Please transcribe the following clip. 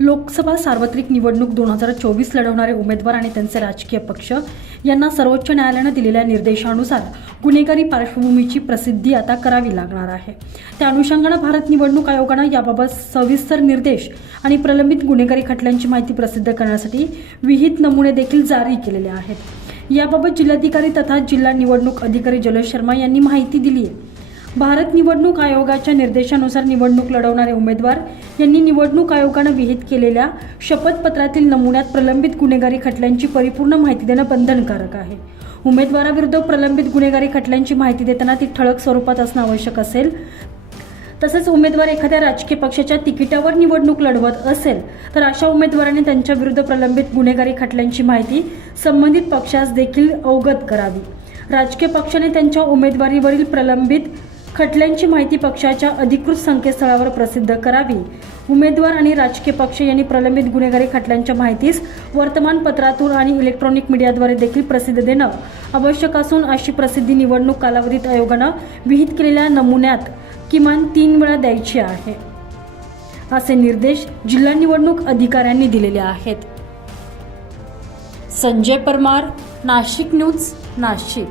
लोकसभा सार्वत्रिक निवडणूक दोन हजार चोवीस लढवणारे उमेदवार आणि त्यांचे राजकीय पक्ष यांना सर्वोच्च न्यायालयानं दिलेल्या निर्देशानुसार गुन्हेगारी पार्श्वभूमीची प्रसिद्धी आता करावी लागणार आहे. त्या अनुषंगानं भारत निवडणूक आयोगानं याबाबत सविस्तर निर्देश आणि प्रलंबित गुन्हेगारी खटल्यांची माहिती प्रसिद्ध करण्यासाठी विहित नमुने देखील जारी केलेले आहेत. याबाबत जिल्हाधिकारी तथा जिल्हा निवडणूक अधिकारी जलज शर्मा यांनी माहिती दिली आहे भारत निवडणूक आयोगाच्या निर्देशानुसार निवडणूक लढवणारे उमेदवार यांनी निवडणूक आयोगानं विहित केलेल्या शपथपत्रातील नमुन्यात प्रलंबित गुन्हेगारी खटल्यांची परिपूर्ण माहिती देणं बंधनकारक आहे. उमेदवाराविरुद्ध प्रलंबित गुन्हेगारी खटल्यांची माहिती देताना ती ठळक स्वरूपात असणं आवश्यक असेल. तसेच उमेदवार एखाद्या राजकीय पक्षाच्या तिकिटावर निवडणूक लढवत असेल तर अशा उमेदवाराने त्यांच्या विरुद्ध प्रलंबित गुन्हेगारी खटल्यांची माहिती संबंधित पक्षास देखील अवगत करावी. राजकीय पक्षाने त्यांच्या उमेदवारीवरील प्रलंबित खटल्यांची माहिती पक्षाच्या अधिकृत संकेतस्थळावर प्रसिद्ध करावी. उमेदवार आणि राजकीय पक्ष यांनी प्रलंबित गुन्हेगारी खटल्यांच्या माहितीस वर्तमानपत्रातून आणि इलेक्ट्रॉनिक मीडियाद्वारे देखील प्रसिद्ध देणं आवश्यक असून अशी प्रसिद्धी निवडणूक कालावधीत आयोगानं विहित केलेल्या नमुन्यात किमान तीन वेळा द्यायची आहे. असे निर्देश जिल्हा निवडणूक अधिकाऱ्यांनी दिलेले आहेत. संजय परमार नाशिक न्यूज नाशिक.